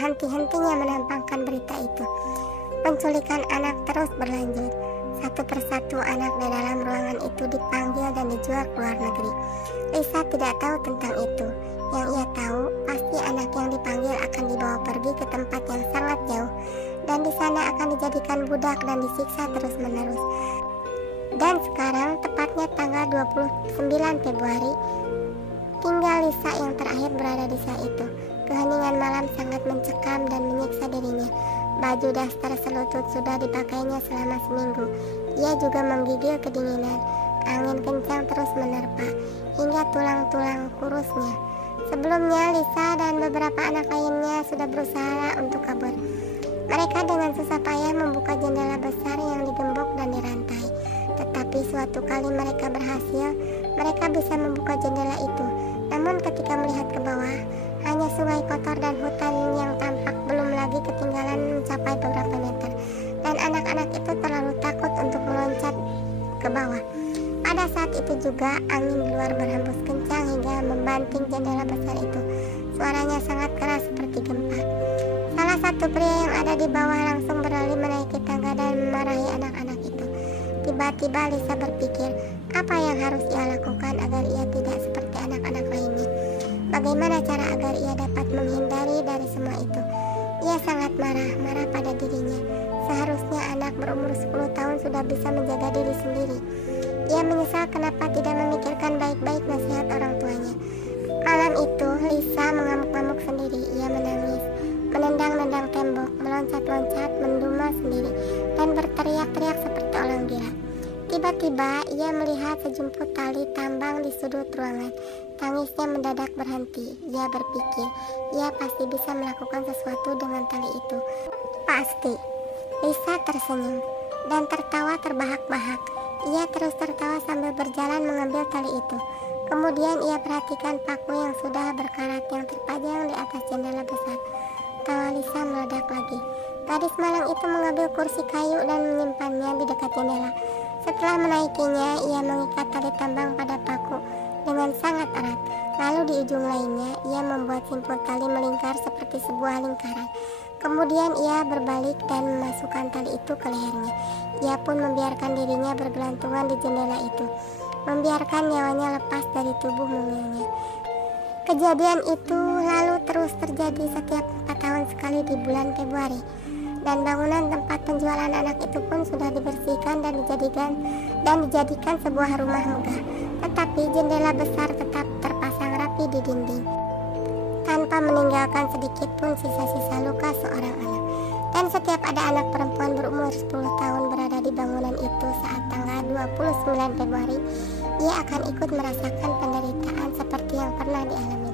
henti-hentinya menampakkan berita itu. Penculikan anak terus berlanjut. Satu persatu anak di dalam ruangan itu dipanggil dan dijual ke luar negeri. Lisa tidak tahu tentang itu. Yang ia tahu, pasti anak yang dipanggil akan dibawa pergi ke tempat yang sangat jauh, dan di sana akan dijadikan budak dan disiksa terus-menerus. Dan sekarang, tepatnya tanggal 29 Februari, tinggal Lisa yang terakhir berada di saat itu. Keheningan malam sangat mencekam dan menyiksa dirinya. Baju daster selutut sudah dipakainya selama seminggu. Ia juga menggigil kedinginan. Angin kencang terus menerpa hingga tulang-tulang kurusnya. Sebelumnya, Lisa dan beberapa anak lainnya sudah berusaha untuk kabur. Mereka dengan susah payah membuka jendela besar yang digembok dan dirantai. Tetapi suatu kali mereka berhasil, mereka bisa membuka jendela itu. Namun ketika melihat ke bawah, hanya sungai kotor dan hutan yang tampak belum lagi ketinggalan mencapai beberapa meter. Dan anak-anak itu terlalu takut untuk meloncat ke bawah. Pada saat itu juga angin di luar berhembus kencang hingga membanting jendela besar itu. Suaranya sangat keras seperti gempa. Salah satu pria yang ada di bawah langsung berlari menaiki tangga dan memarahi anak-anak itu. Tiba-tiba Lisa berpikir, apa yang harus ia lakukan agar ia tidak seperti anak-anak lainnya. Bagaimana cara agar ia dapat menghindari dari semua itu? Ia sangat marah pada dirinya. Seharusnya anak berumur 10 tahun sudah bisa menjaga diri sendiri. Ia menyesal kenapa tidak memikirkan baik-baik nasihat orang tuanya. Malam itu, Lisa mengamuk-amuk sendiri. Ia menangis, menendang-nendang tembok, meloncat-loncat, mendumel sendiri, dan berteriak-teriak seperti orang gila. Tiba-tiba, ia melihat sejumput tali tambang di sudut ruangan. Tangisnya mendadak berhenti. Ia berpikir, ia pasti bisa melakukan sesuatu dengan tali itu. Pasti. Lisa tersenyum dan tertawa terbahak-bahak. Ia terus tertawa sambil berjalan mengambil tali itu. Kemudian ia perhatikan paku yang sudah berkarat yang terpajang di atas jendela besar. Tawa Lisa meledak lagi. Gadis malang itu mengambil kursi kayu dan menyimpannya di dekat jendela. Setelah menaikinya, ia mengikat tali tambang pada paku dengan sangat erat. Lalu di ujung lainnya, ia membuat simpul tali melingkar seperti sebuah lingkaran. Kemudian ia berbalik dan memasukkan tali itu ke lehernya. Ia pun membiarkan dirinya bergelantungan di jendela itu, membiarkan nyawanya lepas dari tubuh mungilnya. Kejadian itu lalu terus terjadi setiap 4 tahun sekali di bulan Februari. Dan bangunan tempat penjualan anak itu pun sudah dibersihkan dan dijadikan sebuah rumah megah. Tetapi jendela besar tetap terpasang rapi di dinding, tanpa meninggalkan sedikit pun sisa-sisa luka seorang anak. Dan setiap ada anak perempuan berumur 10 tahun berada di bangunan itu saat tanggal 29 Februari, ia akan ikut merasakan penderitaan seperti yang pernah dialami